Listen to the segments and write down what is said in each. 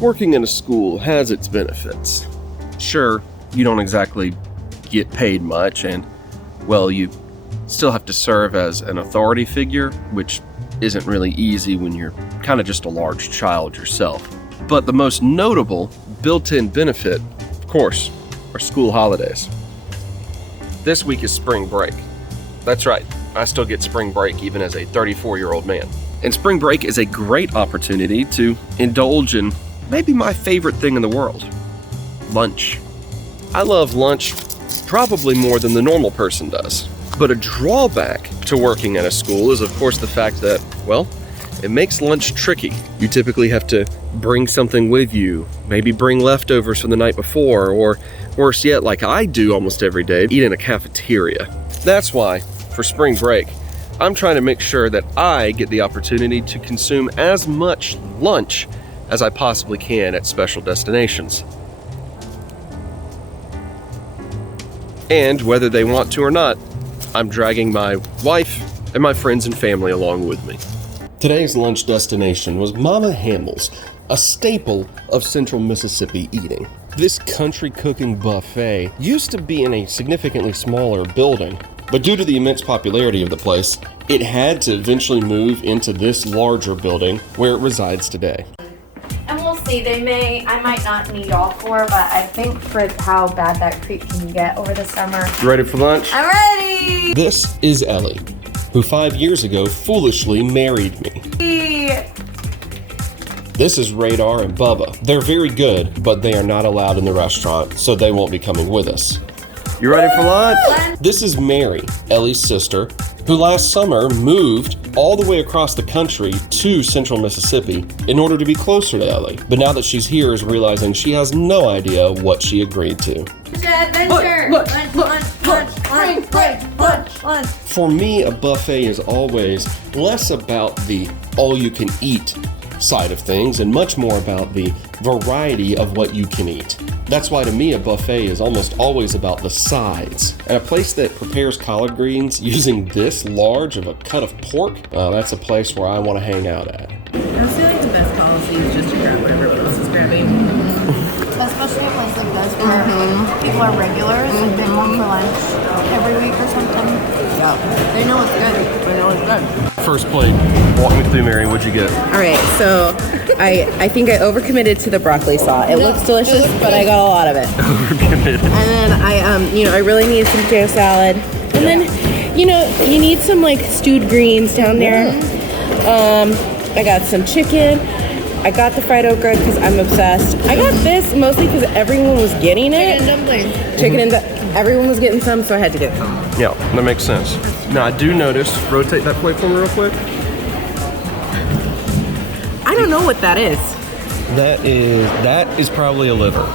Working in a school has its benefits. Sure, you don't exactly get paid much, and, well, you still have to serve as an authority figure, which isn't really easy when you're kind of just a large child yourself. But the most notable built-in benefit, of course, are school holidays. This week is spring break. That's right, I still get spring break even as a 34-year-old man. And spring break is a great opportunity to indulge in maybe my favorite thing in the world, lunch. I love lunch probably more than the normal person does. But a drawback to working at a school is, of course, the fact that, well, it makes lunch tricky. You typically have to bring something with you, maybe bring leftovers from the night before, or worse yet, like I do almost every day, eat in a cafeteria. That's why, for spring break, I'm trying to make sure that I get the opportunity to consume as much lunch as I possibly can at special destinations. And whether they want to or not, I'm dragging my wife and my friends and family along with me. Today's lunch destination was Mama Hamil's, a staple of central Mississippi eating. This country cooking buffet used to be in a significantly smaller building, but due to the immense popularity of the place, it had to eventually move into this larger building where it resides today. And we'll see, I might not need all four, but I think for how bad that creep can get over the summer. You ready for lunch? I'm ready! This is Ellie, who 5 years ago foolishly married me. This is Radar and Bubba. They're very good, but they are not allowed in the restaurant, so they won't be coming with us. You ready for lunch? This is Mary, Ellie's sister, who last summer moved all the way across the country to central Mississippi in order to be closer to Ellie. But now that she's here is realizing she has no idea what she agreed to. Adventure! Lunch. For me, a buffet is always less about the all-you-can-eat side of things and much more about the variety of what you can eat. That's why to me a buffet is almost always about the sides. And a place that prepares collard greens using this large of a cut of pork, that's a place where I want to hang out at. I feel like the best policy is just to grab what everyone else is grabbing. Especially a place like this where people are regulars and they come for lunch every week or something. Yeah. They know it's good. They know it's good. First plate. Walk me through, Mary. What'd you get? All right, so I think I overcommitted to the broccoli sauce. It looks delicious, but I got a lot of it. Overcommitted. And then I really need some potato salad. And then, you need some like stewed greens down there. I got some chicken. I got the fried okra because I'm obsessed. I got this mostly because everyone was getting it. Chicken and dumplings. Everyone was getting some, so I had to get some. Yeah, that makes sense. Now, I do notice, rotate that plate for me real quick. I don't know what that is. That is probably a liver.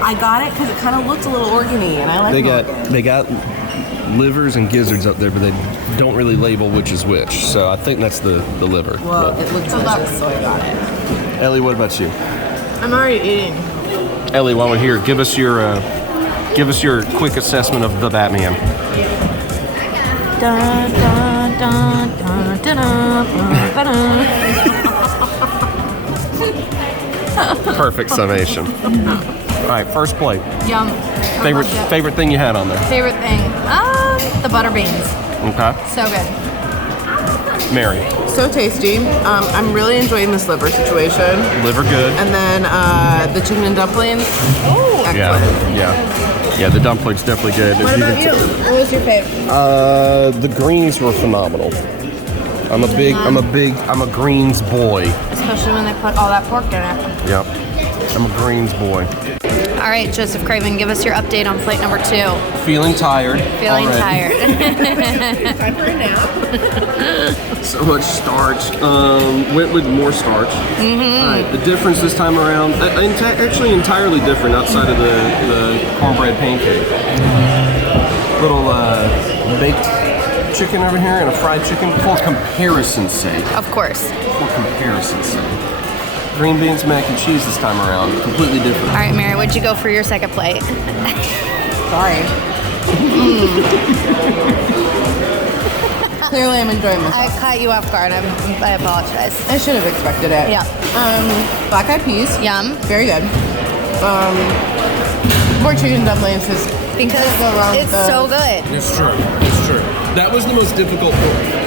I got it because it kind of looked a little organy, and I like They got livers and gizzards up there, but they don't really label which is which. So I think that's the liver. Well, it looked delicious, so I got it. Ellie, what about you? I'm already eating. Ellie, while we're here, give us your quick assessment of the Batman. Perfect summation. All right, first plate. Yum. Favorite thing you had on there? Favorite thing? The butter beans. Okay. So good. Mary. So tasty. I'm really enjoying this liver situation. Liver good. And then the chicken and dumplings. Oh, excellent. Yeah, the dumplings definitely good. What about you? What was your favorite? The greens were phenomenal. I'm a greens boy. Especially when they put all that pork in it. Yep. I'm a greens boy. All right, Joseph Craven, give us your update on plate number 2. Feeling tired. Feeling tired. Time for a nap. So much starch. Went with more starch. All right, the difference this time around, actually entirely different outside of the cornbread pancake. Little baked chicken over here and a fried chicken for comparison's sake. Of course. For comparison's sake. Green beans, mac and cheese this time around. Completely different. All right, Mary, what'd you go for your second plate? Sorry. Clearly, I'm enjoying I myself. caught you off guard. I apologize. I should have expected it. Yeah. Black eyed peas. Yum. Very good. More chicken dumplings is Because go wrong it's with the- so good. It's true. It's true. That was the most difficult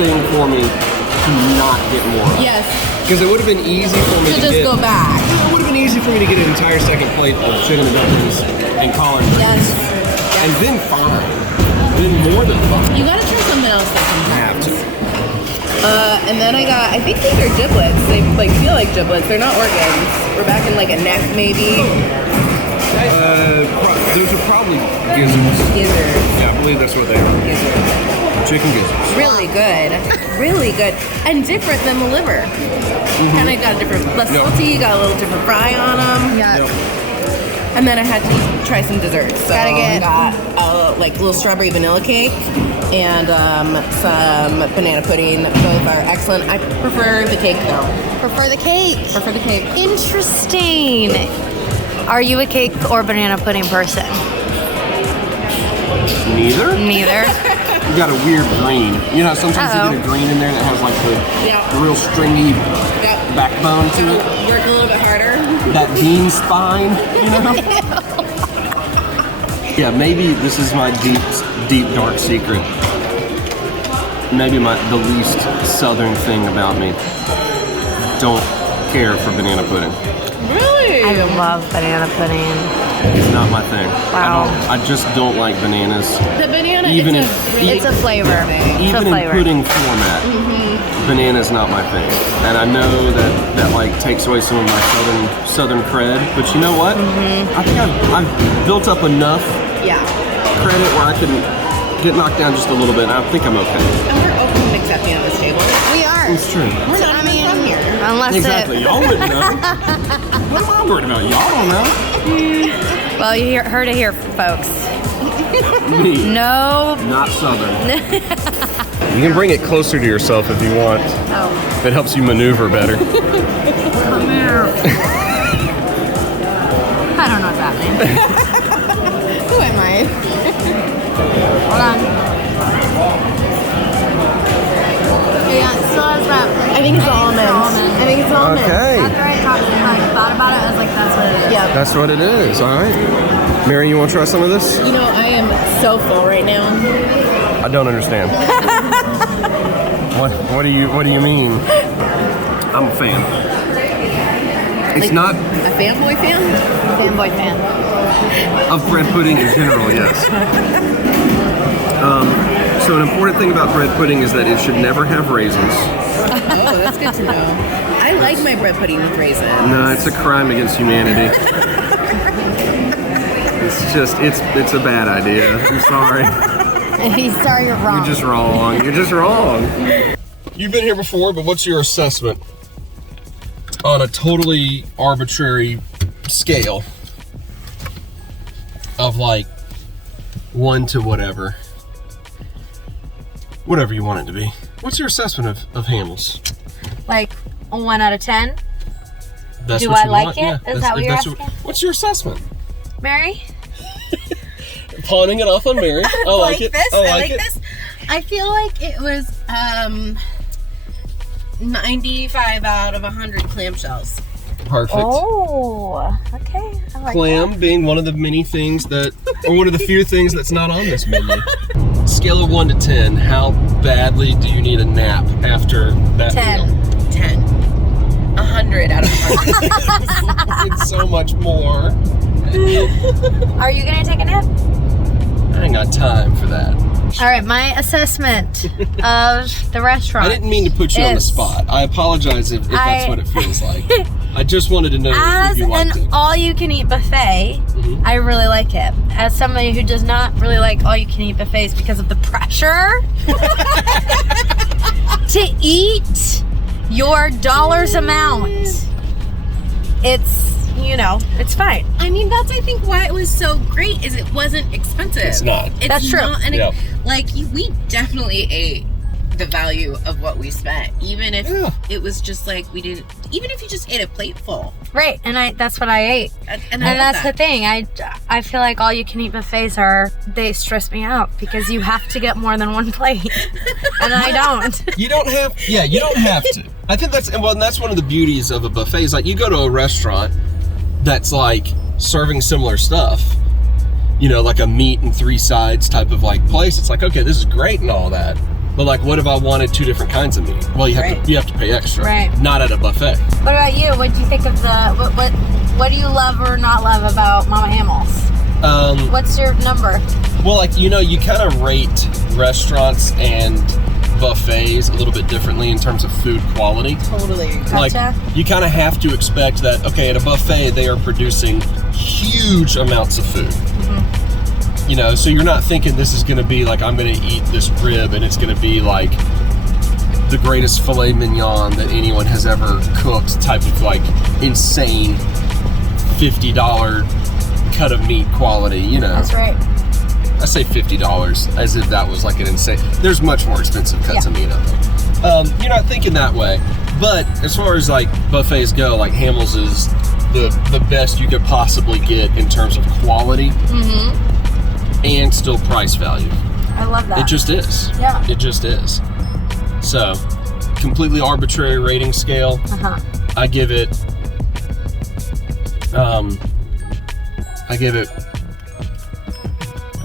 thing for me to not get more. Yes. Because it would have been easy for me To to just get. go back. It would have been easy for me to get an entire second plate of chicken and dumplings and collard greens. Yes. And then fine. Then more than fine. You gotta try something else that Have sometimes. to. And then I think these are giblets. They like feel like giblets. They're not organs. We're back in like a neck maybe. Those are probably gizzards. Gizzards. Yeah, I believe that's what they are. Gizzards. Chicken gizzards. Really good. Really good. And different than the liver. Kind of got a different, less Yep. salty, got a little different fry on them. Yeah. Yep. And then I had to try some desserts. So Gotta get- I got like little strawberry vanilla cake and some banana pudding. Both are excellent. I prefer the cake though. Prefer the cake. Prefer the cake. Interesting. Are you a cake or banana pudding person? Neither? Neither. You got a weird green. You know, sometimes Uh-oh. you get a green in there that has like Yeah. the real stringy Yep. backbone to it. Work a little bit harder. That bean spine, you know? Yeah, maybe this is my deep, dark secret. Maybe the least southern thing about me. Don't care for banana pudding. Really? I love banana pudding. It's not my thing. Wow. I just don't like bananas. The banana Even is in- a really It's a flavor. It's a Even in flavor. pudding format, banana's not my thing. And I know that like takes away some of my southern cred. But you know what? I think I've built up enough yeah. credit where I can get knocked down just a little bit. And I think I'm okay. And we're open and accepting at this table. We are. It's true. We're not even from here. Unless Exactly. it. Y'all wouldn't know. What am I worried about? Y'all don't know. Well, you heard it here, folks. Me. No. Not southern. You can bring it closer to yourself if you want. Oh. It helps you maneuver better. Come here. I don't know what that means. Who am I? Hold on. Yeah, it still has that. I think it's almonds. I think it's almonds. After I thought about it, I was like, that's what it is. Yeah. That's what it is, all right. Mary, you want to try some of this? You know, I am so full right now. I don't understand. What do you mean? I'm a fan. It's Like, not A fanboy fan? Fanboy fan. of bread pudding in general, yes. So an important thing about bread pudding is that it should never have raisins. Oh, that's good to know. I like my bread pudding with raisins. No, it's a crime against humanity. It's a bad idea. I'm sorry. He's sorry, you're wrong. You're just wrong. You're just wrong. You've been here before, but what's your assessment on a totally arbitrary scale of like 1 to whatever you want it to be? What's your assessment of Hamil's? Like a 1 out of 10. That's Do what I you like want? it? Yeah, Is that what you're that's asking? what's your assessment? Mary? Pawning it off on Mary. I like it. This. I like it. this. I feel like it was 95 out of 100 clamshells. Perfect. Oh, okay. I like Clam being one of the many things or one of the few things that's not on this menu. Scale of 1 to 10, how badly do you need a nap after that 10. meal? 10. 100 out of 100. It's so much more. Are you gonna take a nap? I ain't got time for that. All right, my assessment of the restaurant. I didn't mean to put you on the is, spot. I apologize if that's what it feels like. I just wanted to know if As you liked an it. all-you-can-eat buffet, I really like it. As somebody who does not really like all-you-can-eat buffets because of the pressure to eat your dollar's amount, it's fine. I mean, that's I think why it was so great is it wasn't expensive. It's not. It's That's true. Not, and Yeah. we definitely ate the value of what we spent, even if it was just like we didn't. Even if you just ate a plate full, right? And that's what I ate. And that's the thing. I feel like all you can eat buffets they stress me out because you have to get more than one plate, and I don't. You don't have. Yeah, you don't have to. I think that's one of the beauties of a buffet is like you go to a restaurant that's like serving similar stuff. You know, like a meat and 3 sides type of like place. It's like, okay, this is great and all that. But like, what if I wanted 2 different kinds of meat? Well, you have to pay extra. Right. Not at a buffet. What about you? What do you think of what do you love or not love about Mama Hamil's? What's your number? Well, like, you know, you kind of rate restaurants and buffets a little bit differently in terms of food quality. Totally. Gotcha. Like, you kind of have to expect that, okay, at a buffet, they are producing huge amounts of food. Mm-hmm. You know, so you're not thinking this is going to be like, I'm going to eat this rib and it's going to be like the greatest filet mignon that anyone has ever cooked type of like insane $50 cut of meat quality, you know. That's right. I say $50 as if that was like an insane. There's much more expensive cuts of meat out there. You're not thinking that way. But as far as like buffets go, like Hamil's is the best you could possibly get in terms of quality and still price value. I love that. It just is. Yeah. It just is. So, completely arbitrary rating scale. I give it.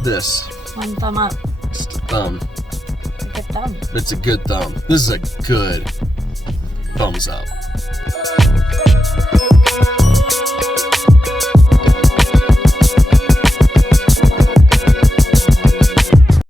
This. 1 thumb up. Just a thumb. A good thumb. It's a good thumb. This is a good thumbs up.